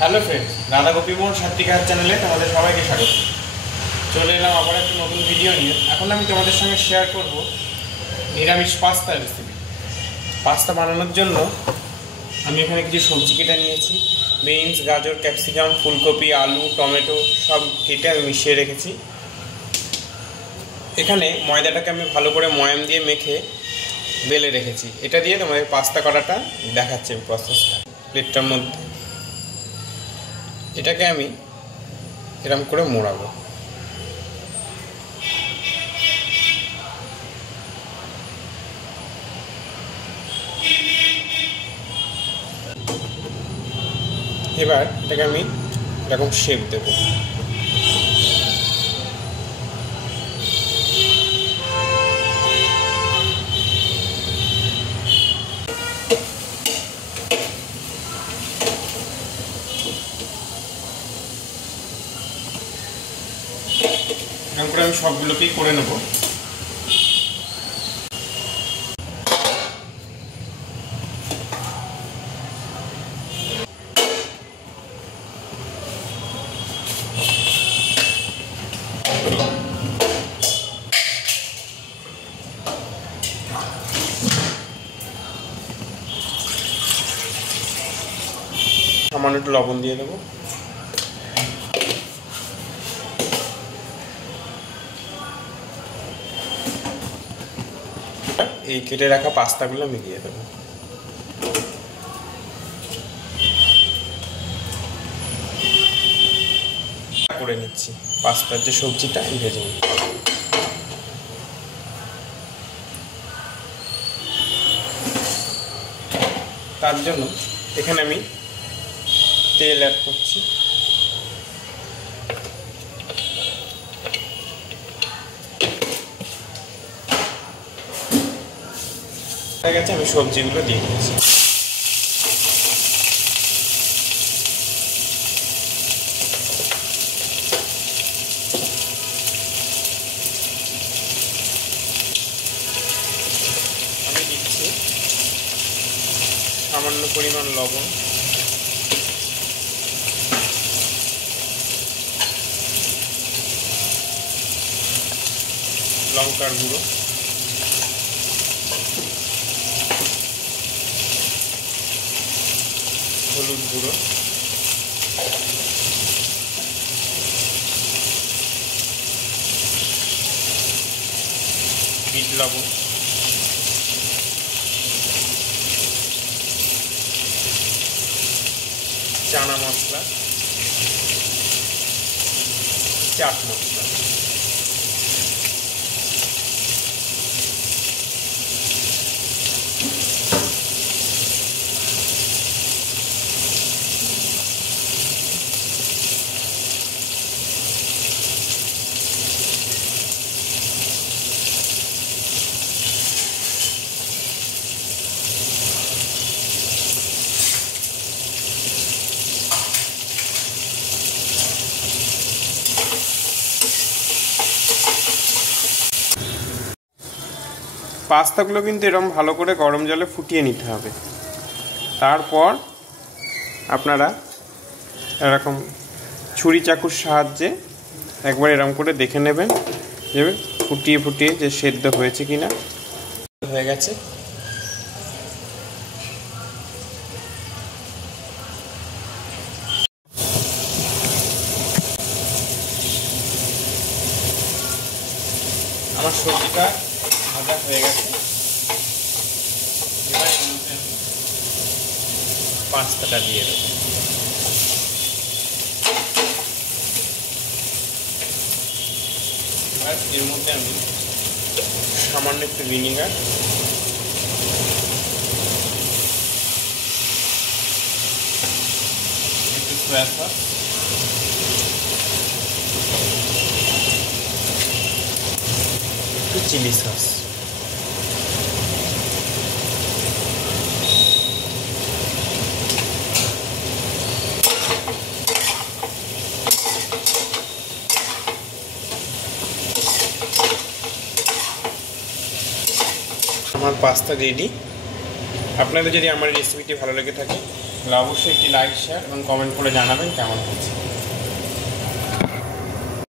Hello friends, Radha Gopimohan সাত্বিকার চ্যানেলে তোমাদের সবাইকে স্বাগত। চলে এলাম আবার একটা নতুন ভিডিও নিয়ে। এখন আমি তোমাদের সঙ্গে শেয়ার করব নিরামিষ পাস্তার রেসিপি। পাস্তা বানানোর জন্য আমি এখানে কিছু সবজি কেটে নিয়েছি। বিনস, গাজর, ক্যাপসিকাম, ফুলকপি, আলু, টমেটো সব কেটে আমি মিশিয়ে রেখেছি। এখানে ময়দাটাকে আমি ভালো করে ময়াম দিয়ে মেখে বেলে রেখেছি। এটা দিয়ে তোমাদের পাস্তা করাটা দেখাচ্ছি আমি প্রসেসটা। প্লেটটার মধ্যে এটাকে আমি এরকম করে মোড়াবো। এবার এটাকে আমি এরকম শেপ দেবো। এরকম করে আমি সবগুলোকেই করে নেব। সামান্য একটু লবণ দিয়ে দেবো। এই কেটে রাখা পাস্তাগুলো আমি দিয়ে দেবো। করে নিচ্ছি পাস্তার যে সবজিটা ভেজে নিই। তার জন্য এখানে আমি তেল অ্যাড করছি। হয়ে গেছে, আমি সবজিগুলো দিয়ে দিয়েছি। আমি দিচ্ছি সামান্য পরিমাণ লবণ, লঙ্কার গুঁড়ো, হলুদ গুঁড়ো, বিট লবণ, চানা মশলা, চাট মশলা। পাস্তাগুলো কিন্তু এরকম ভালো করে গরম জলে ফুটিয়ে নিতে হবে। তারপর আপনারা এরকম ছুরি চাকুর সাহায্যে একবার এরকম করে দেখে নেবেন যে ফুটিয়ে ফুটিয়ে যে সেদ্ধ হয়েছে কিনা। হয়ে গেছে। আমার সবজিটা ভাজা হয়ে গেছে। এবার এর মধ্যে পাস্তাটা দিয়ে দেবো। এবার এর মধ্যে আমি সামান্য একটু ভিনিগার, একটু সয়া সস, একটু চিলি সস, আমার পাস্তা রেডি। আপনাদের যদি আমার রেসিপিটি ভালো লেগে থাকে তাহলে অবশ্যই একটি লাইক শেয়ার এবং কমেন্ট করে জানাবেন কেমন হচ্ছে।